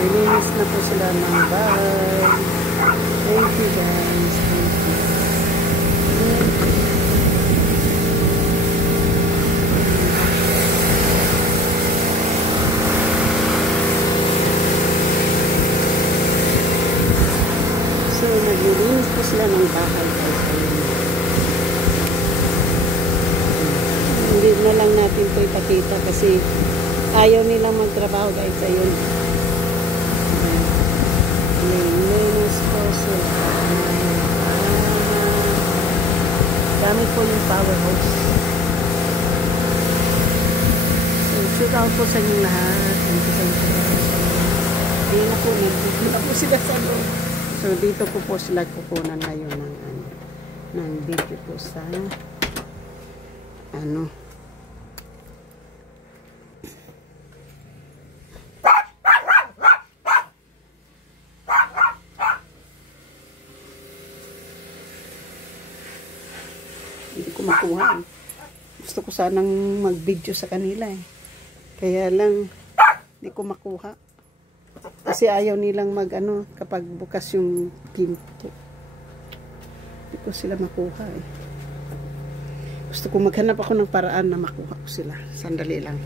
Nilinis na po sila ng bahay. Thank you guys. Thank you. So, naglilinis po sila ng bahay. Hindi na lang natin po ipakita kasi ayaw nilang magtrabaho guys. Ayun. Nilinis po sila. Gamit po yung power hose. So, shoot out po sa inyong lahat. Thank you so much. Ayun na po. Nandito na po sila sa loob. So, dito po sila kukunan ngayon ng video po sa hindi ko makuha. Gusto ko sanang mag-video sa kanila eh. Kaya lang hindi ko makuha. Kasi ayaw nilang kapag bukas yung pinto. Hindi ko sila makuha eh. Gusto ko maghanap ako ng paraan na makuha ko sila. Sandali lang.